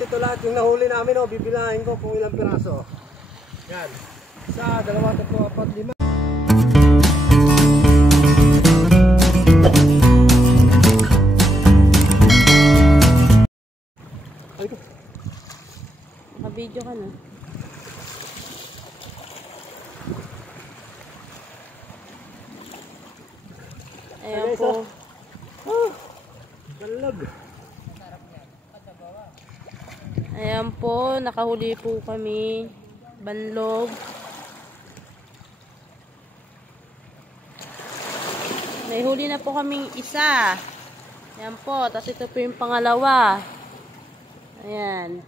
ito lahat yung nahuli namin, oh. Bibilahin ko kung ilang piraso. Yan. Isa, dalawa, tatlo, apat, lima. Naka-video ka na. Ayan po. Galag. Ayan po, nakahuli po kami. Banlog. May huli na po kaming isa. Ayan po, tapos ito po yung pangalawa. Ayan.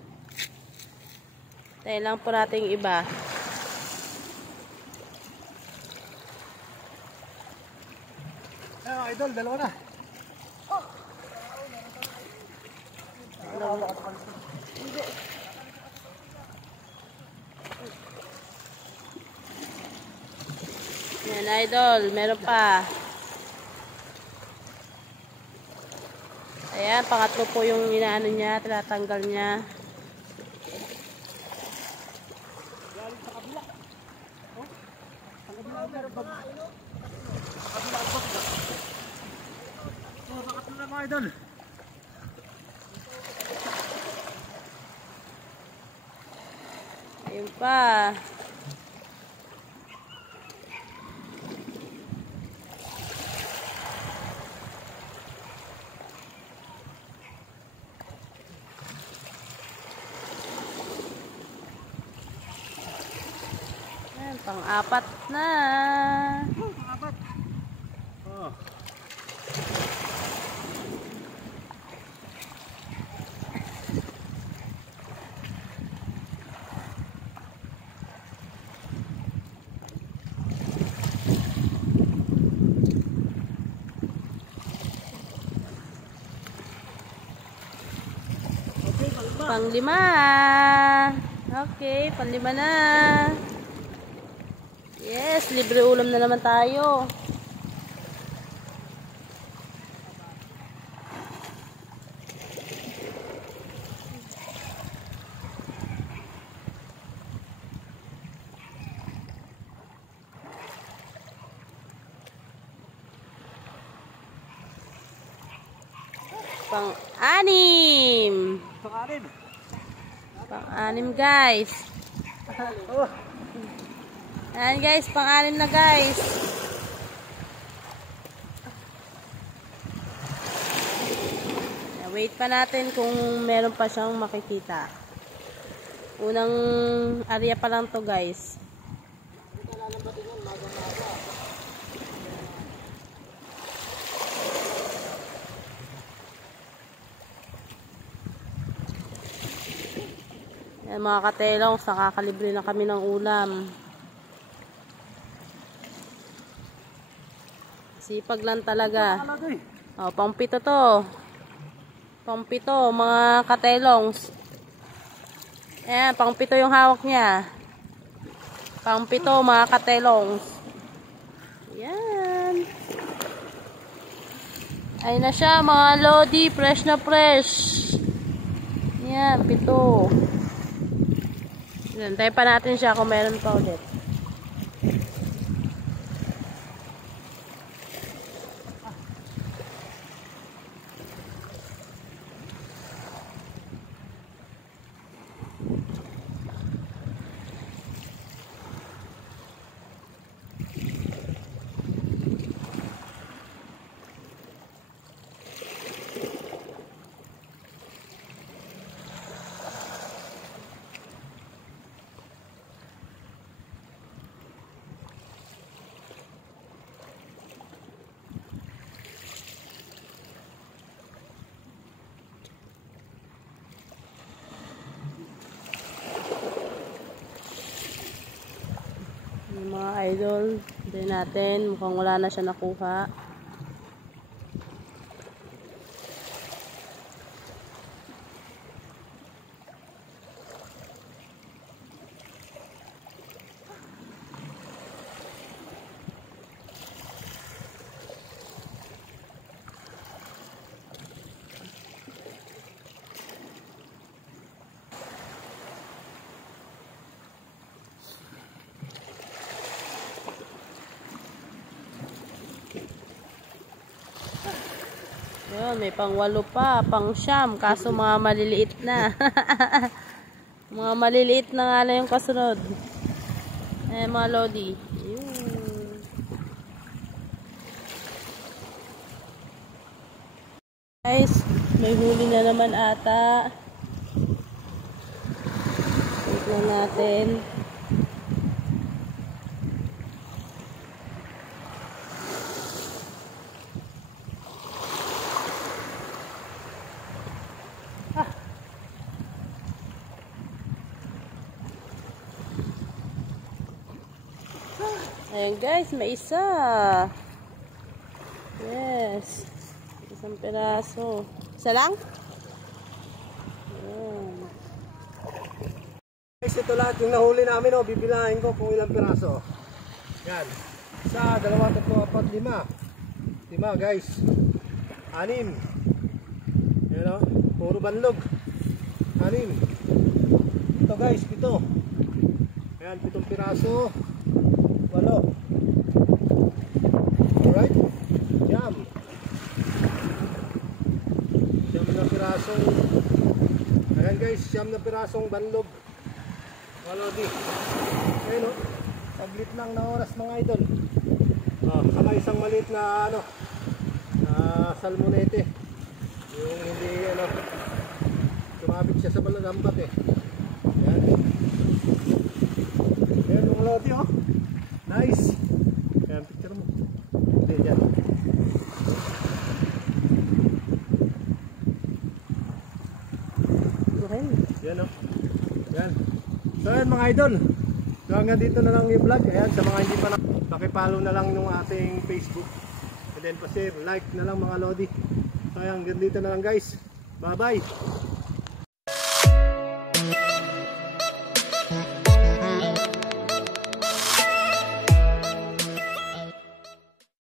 Tayo lang po natin iba. Ayan, idol, dalawa na. Ayan, idol, meron pa. Ayan, pangatlo po yung inaano niya, tinatanggal niya. Ayun pa. Ayan, pang-apat na. Pang-apat. Oh. Pang-lima. Okay, pang-lima na. Yes, libre ulam na naman tayo. Pang-anim. Pang-anim. Pang-anim, guys. Ayan, guys. Pang-anim na, guys. Wait pa natin kung meron pa siyang makikita. Unang area pa lang to, guys. Yan, mga katelong, nakakalibre na kami ng ulam. Sipag lang talaga. Oh, pang-pito to. Pang-pito, mga katelongs. Ayan, pang-pito yung hawak niya. Pang-pito, mga katelongs. Ayan. Ayun na siya, mga lodi. Fresh na fresh. Ayan, pito. Tayo pa natin siya kung meron pa ulit. Mga idol, din natin, mukhang wala na siya nakuha. Ayun, may pang 8 pa, pang 9, kaso mga maliliit na. Mga maliliit na nga lang yung kasunod. Ayan mga lodi. Ayun. Guys, may huli na naman ata. Tignan natin. Ayan guys, may isa. Yes. Isang piraso. Isa lang? Ayan. Guys, ito lahat yung nahuli namin, oh. Bibilahin ko kung ilang piraso. Yan. Isa, 2, 3, 4, 5. 5 guys. 6. Yan o. Puro banlog. 6. Ito guys, 7. Ayan, 7 piraso. 8. Alright. Jam. Jam na pirasong. Ayan guys, jam na pirasong banlog. Walodi. Ayan o. Saglit lang na oras mga idol. Saka isang maliit na ano, na salmonete. Yung hindi ano, tumabit siya sa balagambat eh. Ayan. Ayan mga lodi oh. Nice. Ayan, picture mo. Hindi, dyan. Yan o. Yan. So ayan mga idol. So hanggang dito na lang yung vlog. Ayan, sa mga hindi pa na, pakipollow na lang yung ating Facebook. And then pa-share, like na lang mga lodi. So ayan, hanggang dito na lang guys. Bye bye.